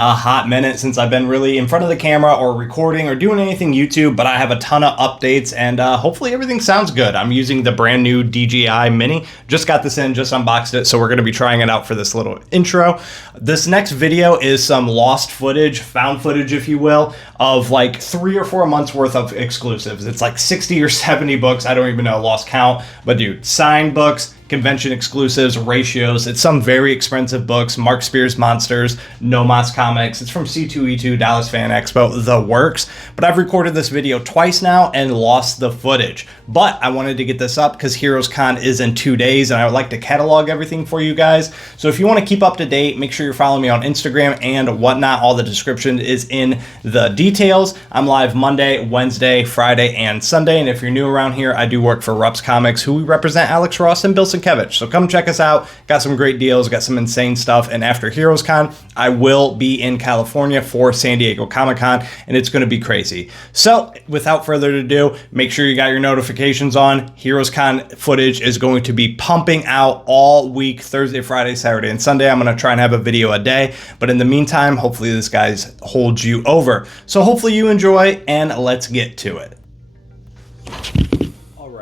A hot minute since I've been really in front of the camera or recording or doing anything YouTube, but I have a ton of updates and hopefully everything sounds good. I'm using the brand new DJI Mini. Just got this in, just unboxed it, so we're going to be trying it out for this little intro. This next video is some lost footage, found footage if you will, of like 3 or 4 months worth of exclusives. It's like 60 or 70 books, I don't even know, lost count, but dude, signed books, convention exclusives, ratios. It's some very expensive books. Mark Spears Monsters, No Mas Comics. It's from C2E2, Dallas Fan Expo, the works. But I've recorded this video twice now and lost the footage. But I wanted to get this up because heroescon is in 2 days and I would like to catalog everything for you guys. So if you want to keep up to date, make sure you're following me on Instagram and whatnot. All the description is in the details. I'm live Monday, Wednesday, Friday, and Sunday. And if you're new around here, I do work for Rups Comics, who we represent Alex Ross and Bill Sienkiewicz. So come check us out. Got some great deals, got some insane stuff. And after heroescon, I will be in California for San Diego Comic-Con, and it's going to be crazy. So without further ado, make sure you got your notifications on. heroescon footage is going to be pumping out all week, Thursday, Friday, Saturday, and Sunday. I'm going to try and have a video a day. But in the meantime, hopefully this guys holds you over. So hopefully you enjoy, and let's get to it.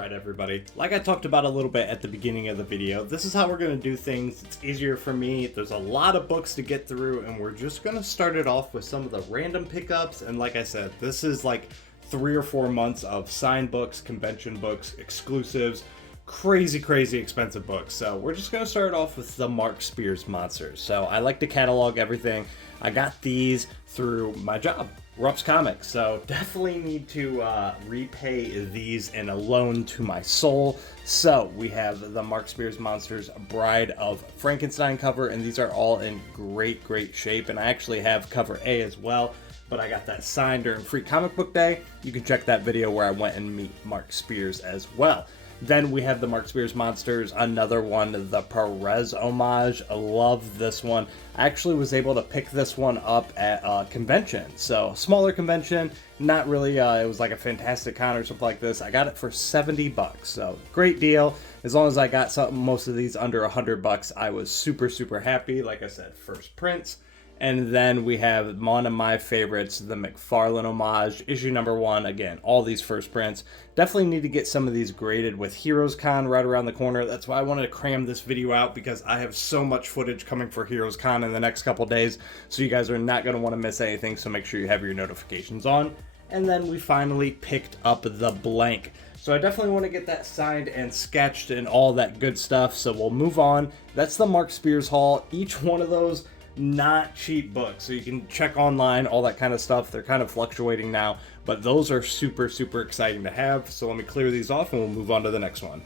Everybody, like I talked about a little bit at the beginning of the video, this is how we're going to do things. It's easier for me. There's a lot of books to get through, and we're just going to start it off with some of the random pickups. And like I said, this is like 3 or 4 months of signed books, convention books, exclusives, crazy expensive books. So we're just going to start off with the Mark Spears Monsters. So I like to catalog everything. I got these through my job, Rups Comics, so definitely need to repay these in a loan to my soul. So we have the Mark Spears Monsters Bride of Frankenstein cover, and these are all in great shape, and I actually have cover A as well, but I got that signed during Free Comic Book Day. You can check that video where I went and meet Mark Spears as well. Then we have the Mark Spears Monsters, another one, the Perez homage. I love this one. I actually was able to pick this one up at a convention. So, smaller convention, not really, it was like a Fantastic Con or something like this. I got it for 70 bucks, so great deal. As long as I got most of these under 100 bucks, I was super happy. Like I said, first prints. And then we have one of my favorites, the McFarlane homage, issue number 1. Again, all these first prints. Definitely need to get some of these graded with heroescon right around the corner. That's why I wanted to cram this video out, because I have so much footage coming for heroescon in the next couple days. So you guys are not going to want to miss anything, so make sure you have your notifications on. And then we finally picked up the blank. So I definitely want to get that signed and sketched and all that good stuff. So we'll move on. That's the Mark Spears haul. Each one of those, not cheap books, so you can check online, all that kind of stuff. They're kind of fluctuating now, but those are super exciting to have. So let me clear these off and we'll move on to the next one.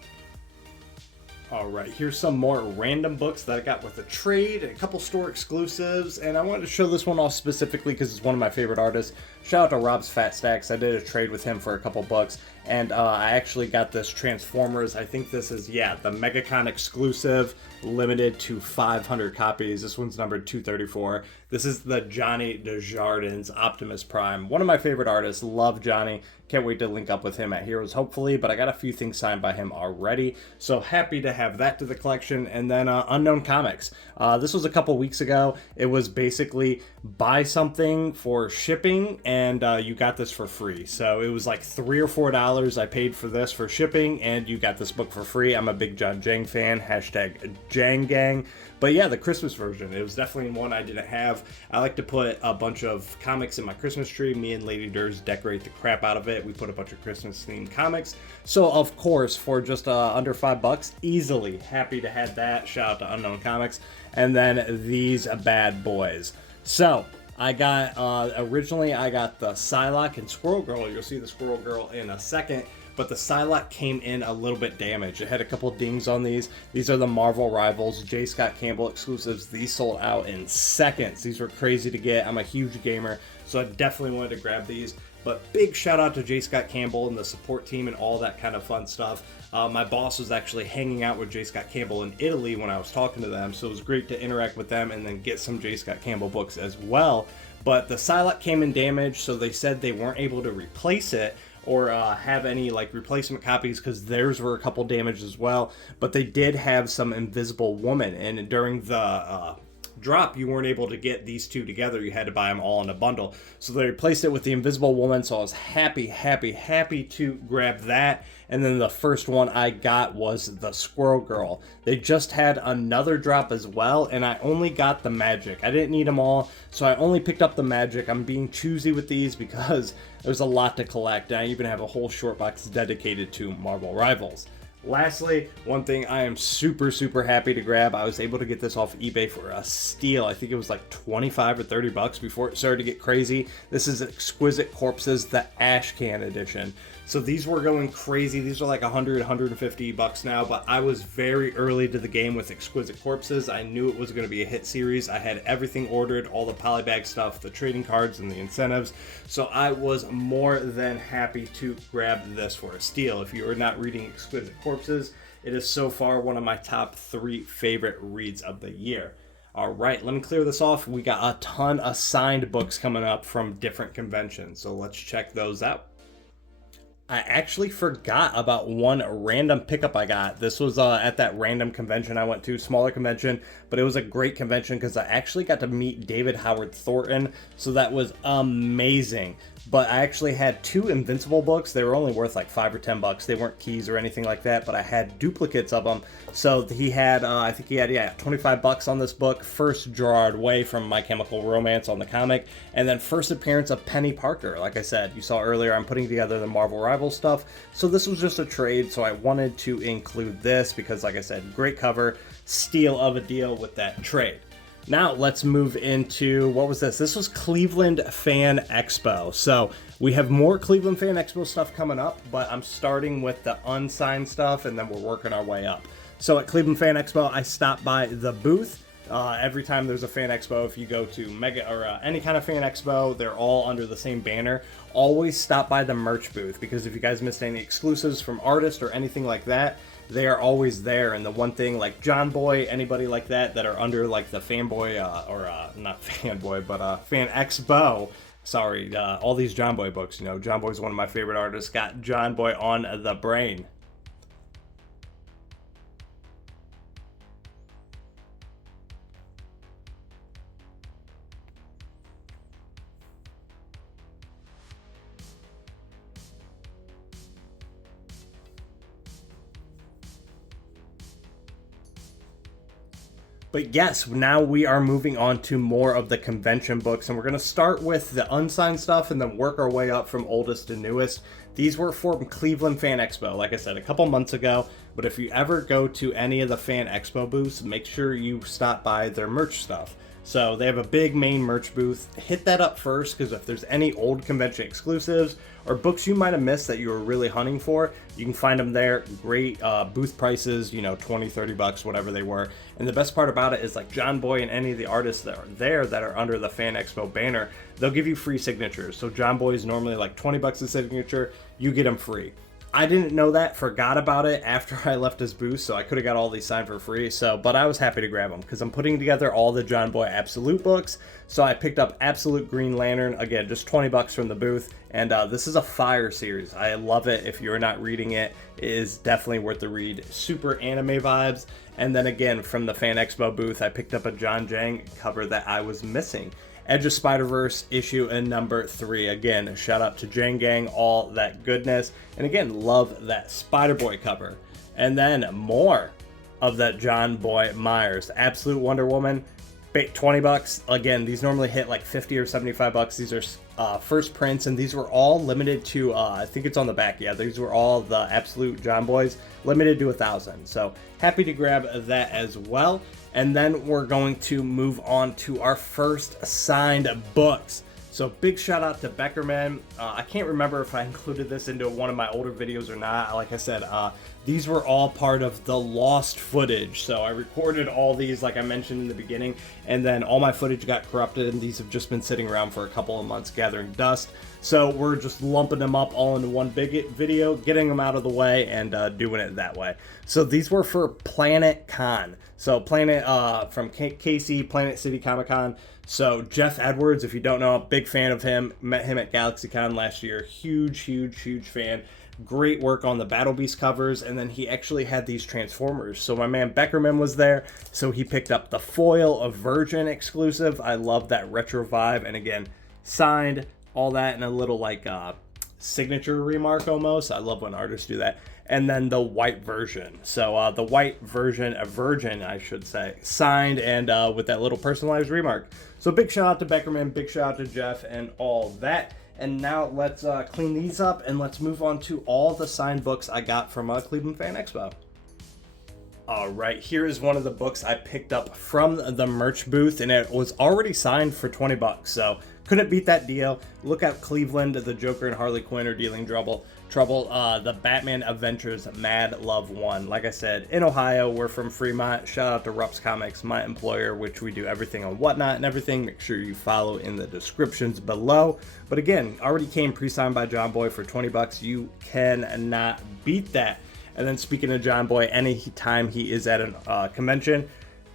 Alright, here's some more random books that I got with a trade, a couple store exclusives, and I wanted to show this one off specifically because it's one of my favorite artists. Shout out to Rob's Fat Stacks. I did a trade with him for a couple bucks, and I actually got this Transformers. I think this is, yeah, the MegaCon exclusive, limited to 500 copies. This one's numbered 234. This is the Johnny Desjardins Optimus Prime. One of my favorite artists. Love Johnny. Can't wait to link up with him at Heroes, hopefully, but I got a few things signed by him already. So happy to have that to the collection. And then Unknown Comics. This was a couple weeks ago. It was basically buy something for shipping and you got this for free. So it was like $3 or $4 I paid for this for shipping, and you got this book for free. I'm a big John Jang fan. Hashtag Jang Gang. But yeah, the Christmas version, it was definitely one I didn't have. I like to put a bunch of comics in my Christmas tree. Me and Lady Derrz decorate the crap out of it. We put a bunch of Christmas themed comics. So of course, for just under $5, easily happy to have that. Shout out to Unknown Comics. And then these bad boys. So I got, originally I got the Psylocke and Squirrel Girl. You'll see the Squirrel Girl in a second. But the Psylocke came in a little bit damaged. It had a couple dings on these. These are the Marvel Rivals J. Scott Campbell exclusives. These sold out in seconds. These were crazy to get. I'm a huge gamer, so I definitely wanted to grab these. But big shout out to J. Scott Campbell and the support team and all that kind of fun stuff. My boss was actually hanging out with J. Scott Campbell in Italy when I was talking to them, so it was great to interact with them and then get some J. Scott Campbell books as well. But the Psylocke came in damaged, so they said they weren't able to replace it or have any like replacement copies because theirs were a couple damaged as well. But they did have some Invisible Woman, and during the drop, you weren't able to get these two together. You had to buy them all in a bundle. So they replaced it with the Invisible Woman, so I was happy to grab that. And then the first one I got was the Squirrel Girl. They just had another drop as well, and I only got the Magic. I didn't need them all, so I only picked up the Magic. I'm being choosy with these because there's a lot to collect, and I even have a whole short box dedicated to Marvel Rivals. Lastly, one thing I am super happy to grab, I was able to get this off eBay for a steal. I think it was like 25 or 30 bucks before it started to get crazy. This is Exquisite Corpses, the Ash Can edition. So these were going crazy. These are like 100, 150 bucks now, but I was very early to the game with Exquisite Corpses. I knew it was going to be a hit series. I had everything ordered, all the polybag stuff, the trading cards, and the incentives. So I was more than happy to grab this for a steal. If you are not reading Exquisite Corpses, it is so far one of my top 3 favorite reads of the year. All right, let me clear this off. We got a ton of signed books coming up from different conventions, so let's check those out. I actually forgot about one random pickup I got. This was at that random convention I went to, smaller convention, but it was a great convention because I actually got to meet David Howard Thornton, so that was amazing. But I actually had 2 Invincible books. They were only worth like 5 or 10 bucks. They weren't keys or anything like that, but I had duplicates of them. So he had, I think he had, 25 bucks on this book. First Gerard Way from My Chemical Romance on the comic, and then first appearance of Penny Parker. Like I said, you saw earlier, I'm putting together the Marvel Rivals stuff. So this was just a trade, so I wanted to include this because, like I said, great cover, steal of a deal with that trade. Now let's move into, what was this? This was Cleveland Fan Expo. So we have more Cleveland Fan Expo stuff coming up, but I'm starting with the unsigned stuff and then we're working our way up. So at Cleveland Fan Expo, I stopped by the booth. Every time there's a fan expo, if you go to Mega or any kind of fan expo, they're all under the same banner. Always stop by the merch booth, because if you guys missed any exclusives from artists or anything like that, they are always there. And the one thing, like John Boy, anybody like that are under like the Fanboy not Fanboy, but Fan Expo. Sorry, all these John Boy books. You know, John Boy's one of my favorite artists. Got John Boy on the brain. But yes, now we are moving on to more of the convention books, and we're going to start with the unsigned stuff and then work our way up from oldest to newest. These were from Cleveland Fan Expo, like I said, a couple months ago. But if you ever go to any of the Fan Expo booths, make sure you stop by their merch stuff. So they have a big main merch booth. Hit that up first, because if there's any old convention exclusives or books you might have missed that you were really hunting for, you can find them there. Great booth prices, you know, 20, 30 bucks, whatever they were. And the best part about it is, like John Boy and any of the artists that are there that are under the Fan Expo banner, they'll give you free signatures. So John Boy is normally like 20 bucks a signature. You get them free. I didn't know that, forgot about it after I left his booth, so I could have got all these signed for free. But I was happy to grab them because I'm putting together all the John Boy Absolute books. So I picked up Absolute Green Lantern, again, just 20 bucks from the booth. And this is a fire series. I love it. If you're not reading it, it is definitely worth the read. Super anime vibes. And then again, from the Fan Expo booth, I picked up a John Jang cover that I was missing. Edge of Spider-Verse issue and number 3. Again, shout out to Jang Gang, all that goodness. And again, love that Spider-Boy cover. And then more of that John Boy Myers. Absolute Wonder Woman, 20 bucks. Again, these normally hit like 50 or 75 bucks. These are first prints, and these were all limited to, I think it's on the back. Yeah, these were all the Absolute John Boys, limited to 1,000. So happy to grab that as well. And then we're going to move on to our first signed books. So big shout out to Beckerman. I can't remember if I included this into one of my older videos or not. Like I said, these were all part of the lost footage. So I recorded all these, like I mentioned in the beginning, and then all my footage got corrupted, and these have just been sitting around for a couple of months gathering dust. So we're just lumping them up all into one big video, getting them out of the way, and doing it that way. So these were for Planet Con. So Planet from KC, Planet City Comic Con. So Jeff Edwards, if you don't know, big fan of him. Met him at GalaxyCon last year. Huge fan. Great work on the Battle Beast covers, and then he actually had these Transformers. So my man Beckerman was there, so he picked up the foil of Virgin exclusive. I love that retro vibe, and again, signed, all that in a little like signature remark almost. I love when artists do that. And then the white version. So the white version, a Virgin, I should say, signed and with that little personalized remark. So big shout out to Beckerman, big shout out to Jeff and all that. And now let's clean these up and let's move on to all the signed books I got from Cleveland Fan Expo. All right, here is one of the books I picked up from the merch booth, and it was already signed for 20 bucks. So couldn't beat that deal. Look out, Cleveland, the Joker and Harley Quinn are dealing trouble. The Batman Adventures Mad Love 1. Like I said, in Ohio, we're from Fremont. Shout out to Rups Comics, my employer, which we do everything on Whatnot and everything. Make sure you follow in the descriptions below. But again, already came pre-signed by John Boy for 20 bucks. You cannot beat that. And then speaking of John Boy, anytime he is at a convention,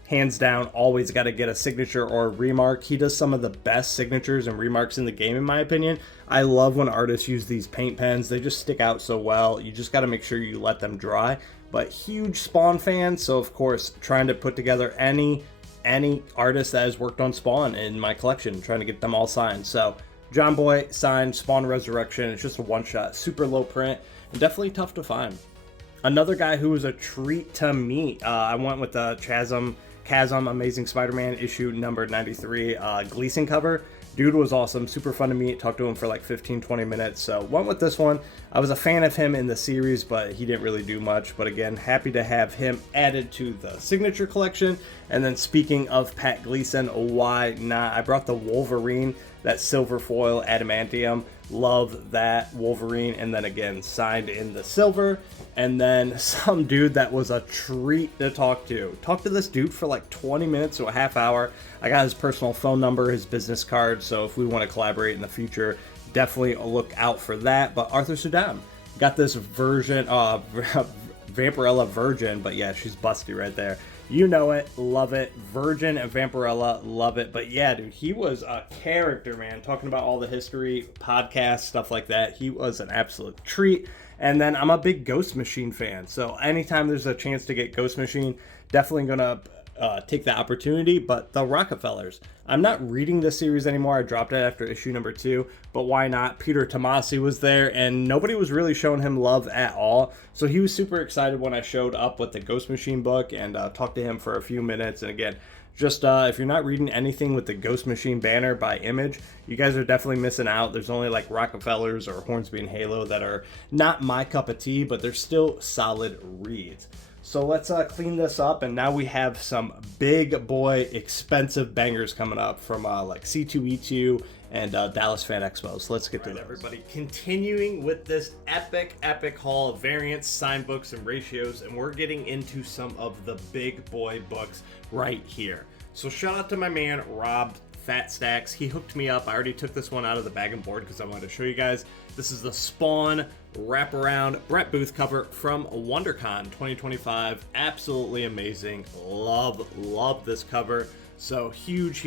hands down, always got to get a signature or a remark. He does some of the best signatures and remarks in the game, in my opinion. I love when artists use these paint pens. They just stick out so well. You just got to make sure you let them dry. But huge Spawn fan, so of course, trying to put together any artist that has worked on Spawn in my collection, trying to get them all signed. So John Boy signed Spawn Resurrection. It's just a one-shot, super low print, and definitely tough to find. Another guy who was a treat to me, I went with the Chasm Amazing Spider-Man issue number 93 Gleason cover. Dude was awesome, super fun to meet, talked to him for like 15-20 minutes, so went with this one. I was a fan of him in the series, but he didn't really do much, but again, happy to have him added to the signature collection. And then speaking of Pat Gleason, why not? I brought the Wolverine, that silver foil adamantium. Love that Wolverine, and then again signed in the silver. And then some dude that was a treat to talk to. Talked to this dude for like 20 minutes to a half hour. I got his personal phone number, his business card, so if we want to collaborate in the future, definitely look out for that. But Arthur Sudan got this version Vampirella Virgin, but yeah, she's busty right there. You know it, love it. Virgin and Vampirella, love it. But yeah, dude, he was a character, man. Talking about all the history, podcasts, stuff like that. He was an absolute treat. And then I'm a big Ghost Machine fan. So anytime there's a chance to get Ghost Machine, definitely going to take the opportunity. But the Rockefellers, I'm not reading this series anymore. I dropped it after issue number 2, but why not? Peter Tomasi was there, and nobody was really showing him love at all. So he was super excited when I showed up with the Ghost Machine book and talked to him for a few minutes. And again, just if you're not reading anything with the Ghost Machine banner by Image, you guys are definitely missing out. There's only like Rockefellers or Hornsby and Halo that are not my cup of tea, but they're still solid reads. So let's clean this up, and now we have some big boy expensive bangers coming up from like C2E2 and Dallas Fan Expo. So let's get to that, everybody. Continuing with this epic haul of variants, signed books, and ratios, and we're getting into some of the big boy books right here. So shout out to my man Rob Fat Stacks. He hooked me up. I already took this one out of the bag and board because I wanted to show you guys. This is the Spawn wraparound Brett Booth cover from WonderCon 2025. Absolutely amazing. Love this cover. So huge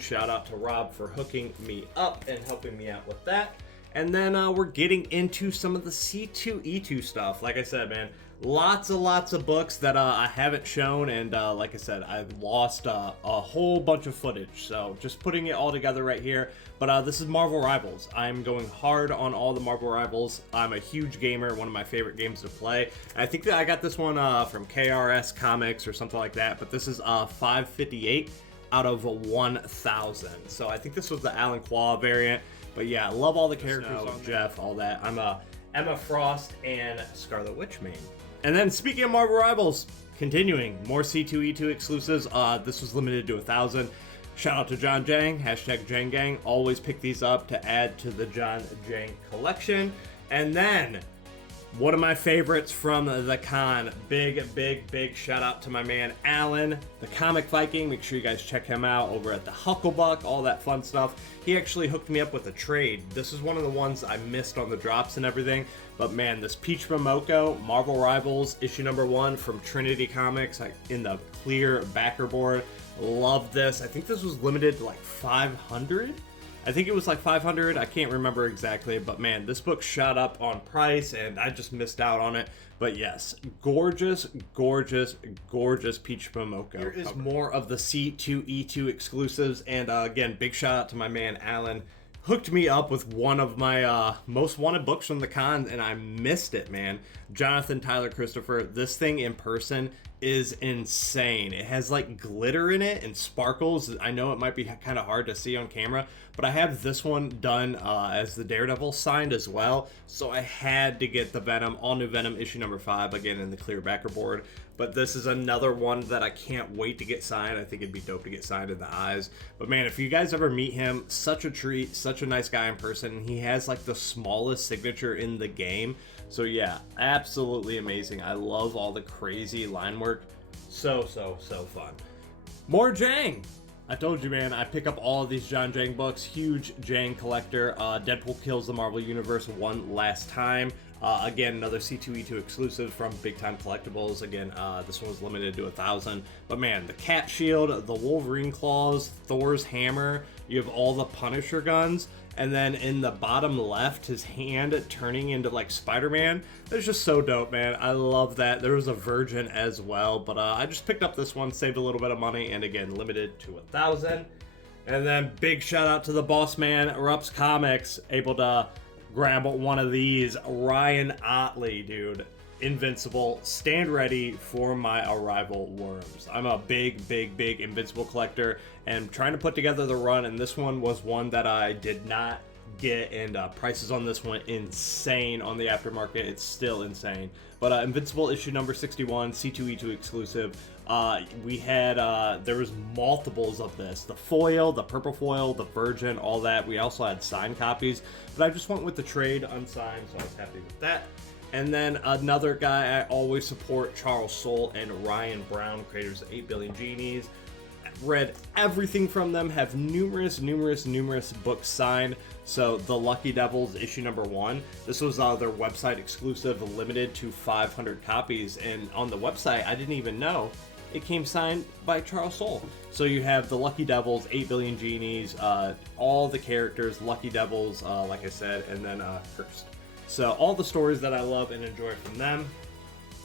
shout out to Rob for hooking me up and helping me out with that. And then we're getting into some of the C2E2 stuff. Like I said, man, lots of books that I haven't shown, and like I said, I've lost a whole bunch of footage, so just putting it all together right here. But this is Marvel Rivals. I'm going hard on all the Marvel Rivals. I'm a huge gamer, one of my favorite games to play. I think that I got this one from KRS Comics or something like that, but this is 558 out of 1,000. So I think this was the Alan Quah variant. But yeah, I love all the characters on Jeff, all that. I'm a Emma Frost and Scarlet Witch main. And then speaking of Marvel Rivals, continuing, more C2E2 exclusives. This was limited to 1,000. Shout out to John Jang, hashtag JangGang. Always pick these up to add to the John Jang collection. And then, one of my favorites from the con, big shout out to my man Alan, the Comic Viking. Make sure you guys check him out over at the Hucklebuck, all that fun stuff. He actually hooked me up with a trade. This is one of the ones I missed on the drops and everything. But man, this Peach Momoko, Marvel Rivals, issue number 1 from Trinity Comics in the clear backer board. Love this. I think this was limited to like 500. I think it was like 500. I can't remember exactly, but man, this book shot up on price and I just missed out on it. But yes, gorgeous, gorgeous, gorgeous Peach Momoko. Here is more of the C2E2 exclusives. And again, big shout out to my man Alan. Hooked me up with one of my most wanted books from the con, and I missed it, man. Jonathan Tyler Christopher. This thing in person is insane. It has like glitter in it and sparkles. I know it might be kind of hard to see on camera, but I have this one done as the Daredevil signed as well, so I had to get the Venom, all new Venom issue number 5, again in the clear backer board. But this is another one that I can't wait to get signed. I think it'd be dope to get signed in the eyes. But man, if you guys ever meet him, such a treat, such a nice guy in person. He has like the smallest signature in the game. So yeah, absolutely amazing. I love all the crazy line work. So fun. More Jang. I told you, man, I pick up all of these John Jang books. Huge Jang collector. Deadpool Kills the Marvel Universe one last time. Again, another C2E2 exclusive from Big Time Collectibles. Again, this one was limited to 1,000. But man, the Cat Shield, the Wolverine Claws, Thor's Hammer. You have all the Punisher guns. And then in the bottom left, his hand turning into like Spider-Man. That's just so dope, man. I love that. There was a Virgin as well, but I just picked up this one, saved a little bit of money, and again, limited to 1,000. And then big shout out to the boss man, Rups Comics, able to grab one of these. Ryan Otley, dude. Invincible. Stand ready for my arrival worms. I'm a big Invincible collector and trying to put together the run, and this one was one that I did not get, and prices on this one insane on the aftermarket. It's still insane. But Invincible issue number 61, C2E2 exclusive. We had there was multiples of this, the foil, the purple foil, the Virgin, all that. We also had signed copies, but I just went with the trade unsigned, so I was happy with that. And then another guy I always support, Charles Soule and Ryan Brown, creators of 8 Billion Genies. Read everything from them, have numerous books signed. So the Lucky Devils issue number 1, this was their website exclusive, limited to 500 copies. And on the website, I didn't even know it came signed by Charles Soule. So you have the Lucky Devils, 8 Billion Genies, all the characters, Lucky Devils, like I said, and then Cursed. So all the stories that I love and enjoy from them.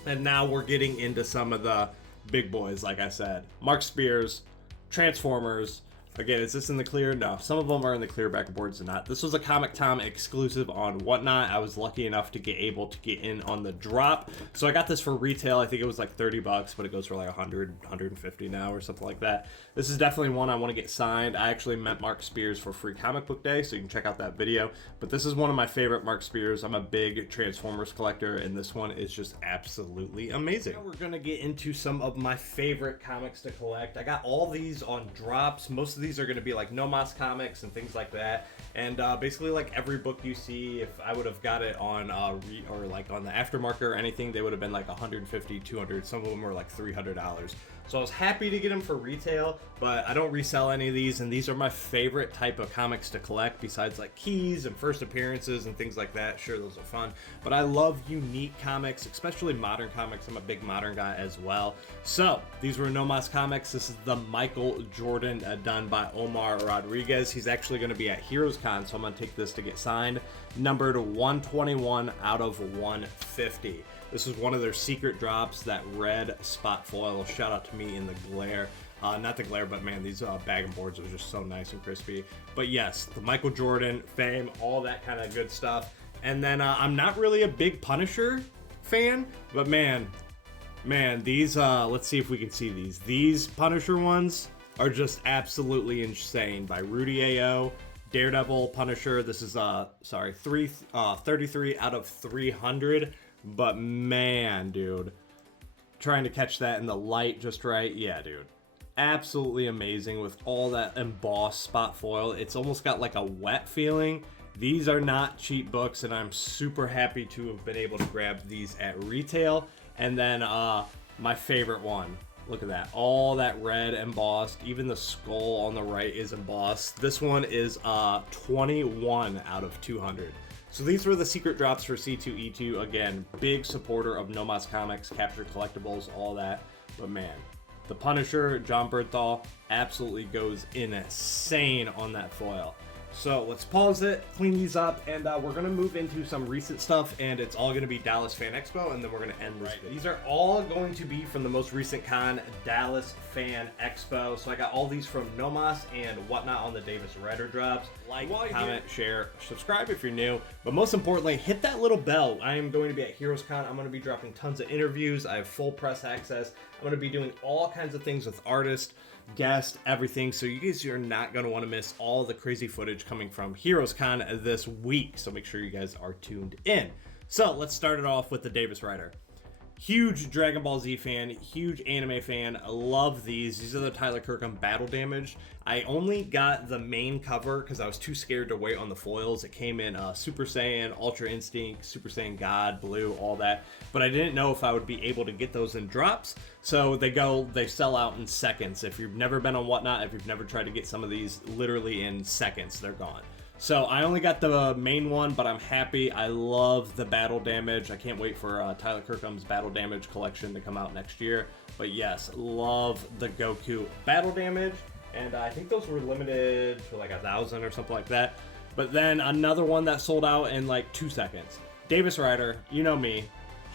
And now we're getting into some of the big boys, like I said. Mark Spears, Transformers. Again, is this in the clear? No, some of them are in the clear backer boards and not. This was a Comic Tom exclusive on Whatnot. I was lucky enough to get able to get in on the drop. So I got this for retail. I think it was like $30, but it goes for like 100, 150 now or something like that. This is definitely one I want to get signed. I actually met Mark Spears for Free Comic Book Day, so you can check out that video. But this is one of my favorite Mark Spears. I'm a big Transformers collector, and this one is just absolutely amazing. Now we're going to get into some of my favorite comics to collect. I got all these on drops. Most of these are going to be like No Mas comics and things like that. And basically like every book you see, if I would have got it on or like on the aftermarket or anything, they would have been like 150, 200. Some of them were like $300. So I was happy to get them for retail, but I don't resell any of these, and these are my favorite type of comics to collect besides like keys and first appearances and things like that. Sure, those are fun, but I love unique comics, especially modern comics. I'm a big modern guy as well. So these were No Mas comics. This is the Michael Jordan done by Omar Rodriguez. He's actually going to be at heroescon, so I'm going to take this to get signed. Numbered 121 out of 150. This is one of their secret drops, that red spot foil. Shout out to me in the glare. Not the glare, but man, these bag and boards are just so nice and crispy. But yes, the Michael Jordan fame, all that kind of good stuff. And then I'm not really a big Punisher fan, but man, these, let's see if we can see these. These Punisher ones are just absolutely insane, by Rudy AO. Daredevil, Punisher, this is, 33 out of 300. But man, dude, trying to catch that in the light just right. Yeah, dude, absolutely amazing with all that embossed spot foil. It's almost got like a wet feeling. These are not cheap books, and I'm super happy to have been able to grab these at retail. And then my favorite one, look at that, all that red embossed. Even the skull on the right is embossed. This one is 21 out of 200. So these were the secret drops for C2E2. Again, big supporter of No Mas Comics, Captured Collectibles, all that. But man, the Punisher, John Bernthal, absolutely goes insane on that foil. So let's pause it, clean these up, and we're going to move into some recent stuff, and it's all going to be Dallas Fan Expo, and then we're going to end this video. These are all going to be from the most recent con, Dallas Fan Expo. So I got all these from Nomos and whatnot on the Davis Rider drops. Like, comment, share, subscribe if you're new, but most importantly, hit that little bell. I am going to be at heroescon. I'm going to be dropping tons of interviews. I have full press access. I'm going to be doing all kinds of things with artists, guests, everything. So you guys are not going to want to miss all the crazy footage coming from heroescon this week. So make sure you guys are tuned in. So let's start it off with the Davis Rider. Huge Dragon Ball Z fan, huge anime fan. I love these. These are the Tyler Kirkham Battle Damage. I only got the main cover because I was too scared to wait on the foils. It came in Super Saiyan, Ultra Instinct, Super Saiyan God, Blue, all that. But I didn't know if I would be able to get those in drops. So they sell out in seconds. If you've never been on Whatnot, if you've never tried to get some of these, literally in seconds, they're gone. So I only got the main one, but I'm happy. I love the Battle Damage. I can't wait for Tyler Kirkham's Battle Damage collection to come out next year. But yes, love the Goku Battle Damage. And I think those were limited to like 1,000 or something like that. But then another one that sold out in like 2 seconds. Davis Rider, you know me,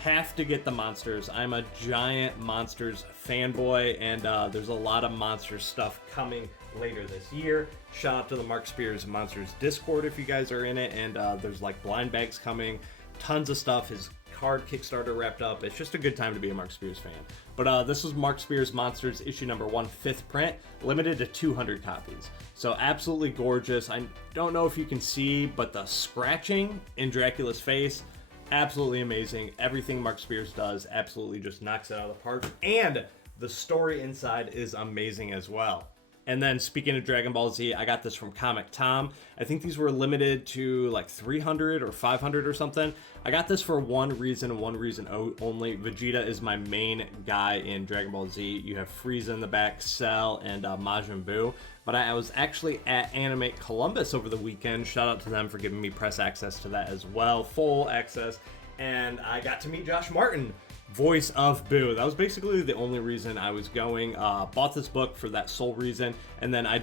have to get the monsters. I'm a giant monsters fanboy, and there's a lot of monsters stuff coming later this year. Shout out to the Mark Spears Monsters Discord if you guys are in it, and there's like blind bags coming, tons of stuff. His card Kickstarter wrapped up. It's just a good time to be a Mark Spears fan. But this was Mark Spears Monsters issue number 1, 5th print, limited to 200 copies. So absolutely gorgeous. I don't know if you can see, but the scratching in Dracula's face, absolutely amazing. Everything Mark Spears does absolutely just knocks it out of the park. And the story inside is amazing as well. And then speaking of Dragon Ball Z, I got this from Comic Tom. I think these were limited to like 300 or 500 or something. I got this for one reason only. Vegeta is my main guy in Dragon Ball Z. You have Frieza in the back, Cell, and Majin Buu. But I was actually at Animate Columbus over the weekend. Shout out to them for giving me press access to that as well. Full access. And I got to meet Josh Martin, voice of Boo. That was basically the only reason I was going. Bought this book for that sole reason, and then I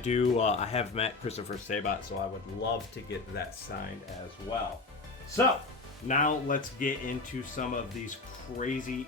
have met Christopher Sabat, so I would love to get that signed as well. So now let's get into some of these crazy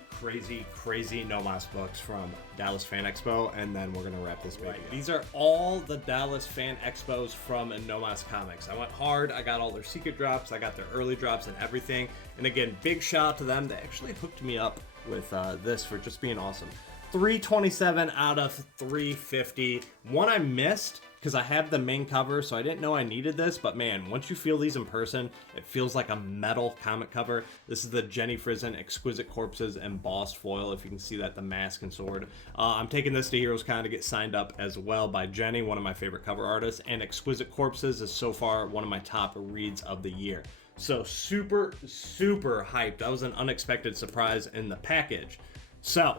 Nomos books from Dallas Fan Expo, and then we're gonna wrap this video. These are all the Dallas Fan Expos from Nomos Comics. I went hard. I got all their secret drops. I got their early drops and everything. And again, big shout out to them. They actually hooked me up with this for just being awesome. 327 out of 350. One I missed because I have the main cover, so I didn't know I needed this, but man, once you feel these in person, it feels like a metal comic cover. This is the Jenny Frizen Exquisite Corpses embossed foil, if you can see that, the mask and sword. I'm taking this to heroescon to get signed up as well by Jenny, one of my favorite cover artists, and Exquisite Corpses is so far one of my top reads of the year. So super hyped. That was an unexpected surprise in the package. So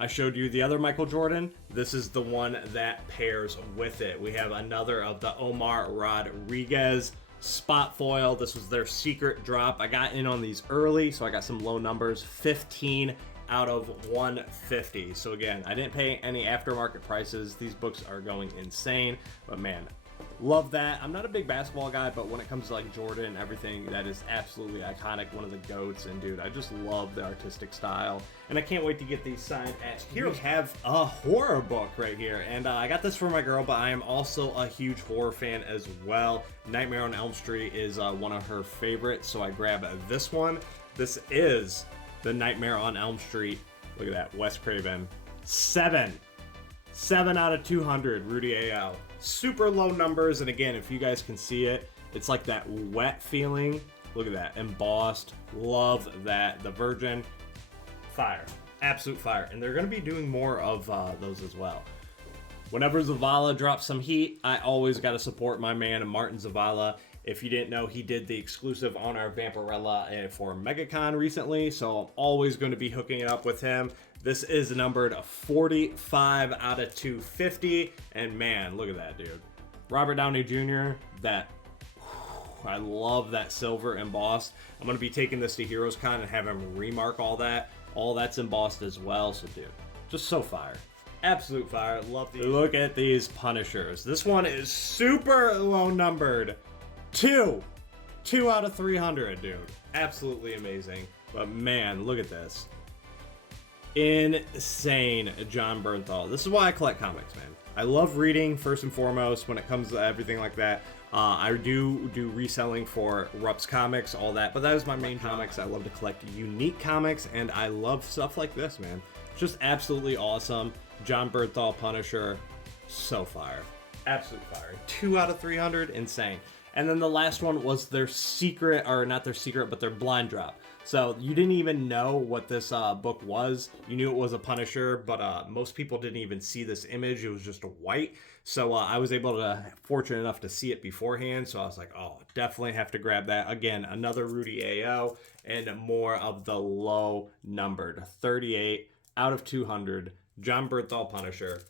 I showed you the other Michael Jordan. This is the one that pairs with it. We have another of the Omar Rodriguez spot foil. This was their secret drop. I got in on these early, so I got some low numbers. 15 out of 150. So again, I didn't pay any aftermarket prices. These books are going insane, but man, love that. I'm not a big basketball guy, but when it comes to like Jordan and everything, that is absolutely iconic. One of the goats, and dude, I just love the artistic style, and I can't wait to get these signed at here. We have a horror book right here, and I got this for my girl, but I am also a huge horror fan as well. Nightmare on Elm Street is one of her favorites, so I grabbed this one. This is the Nightmare on Elm Street. Look at that, Wes Craven. 7 out of 200, Rudy A.L. Super low numbers, and again, if you guys can see it, it's like that wet feeling. Look at that, embossed. Love that. The Virgin, fire, absolute fire, and they're going to be doing more of those as well. Whenever Zavala drops some heat, I always got to support my man Martin Zavala. If you didn't know, he did the exclusive on our Vampirella for MegaCon recently, so I'm always going to be hooking it up with him. This is numbered 45 out of 250, and man, look at that, dude. Robert Downey Jr., I love that silver embossed. I'm going to be taking this to heroescon and have him remark all that. All that's embossed as well, so dude, just so fire. Absolute fire. Love these. Look at these Punishers. This one is super low numbered. Two out of 300, dude. Absolutely amazing. But man, look at this. Insane John Bernthal. This is why I collect comics, man. I love reading first and foremost when it comes to everything like that. I do reselling for Rupp's Comics, all that, but that is my main comics. I love to collect unique comics, and I love stuff like this, man. Just absolutely awesome. John Bernthal Punisher, so fire. Absolute fire. 2 out of 300, insane. And then the last one was their secret, or not their secret, but their blind drop. So you didn't even know what this book was. You knew it was a Punisher, but most people didn't even see this image. It was just a white. So I was able to, fortunate enough to see it beforehand. So I was like, oh, definitely have to grab that. Again, another Rudy AO and more of the low numbered. 38 out of 200. John Bernthal Punisher.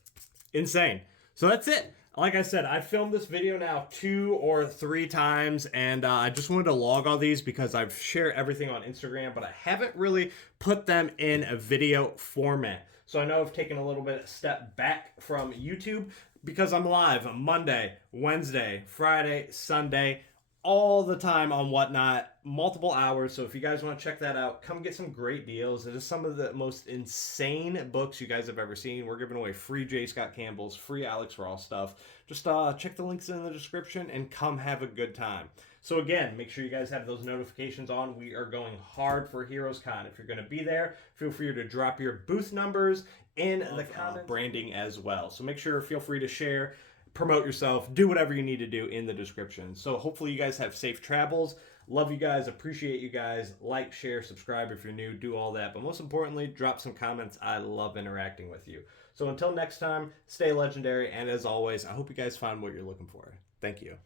Insane. So that's it. Like I said, I filmed this video now 2 or 3 times, and I just wanted to log all these because I've shared everything on Instagram, but I haven't really put them in a video format. So I know I've taken a little bit of step back from YouTube because I'm live Monday, Wednesday, Friday, Sunday, all the time on Whatnot, multiple hours. So if you guys want to check that out, come get some great deals. It is some of the most insane books you guys have ever seen. We're giving away free J. Scott Campbell's, free Alex Ross stuff. Just check the links in the description and come have a good time. So again, make sure you guys have those notifications on. We are going hard for heroescon. If you're going to be there, feel free to drop your booth numbers in the comments. Branding as well. So make sure, feel free to share, promote yourself, do whatever you need to do in the description. So hopefully you guys have safe travels. Love you guys, appreciate you guys. Like, share, subscribe if you're new, do all that. But most importantly, drop some comments. I love interacting with you. So until next time, stay legendary. And as always, I hope you guys find what you're looking for. Thank you.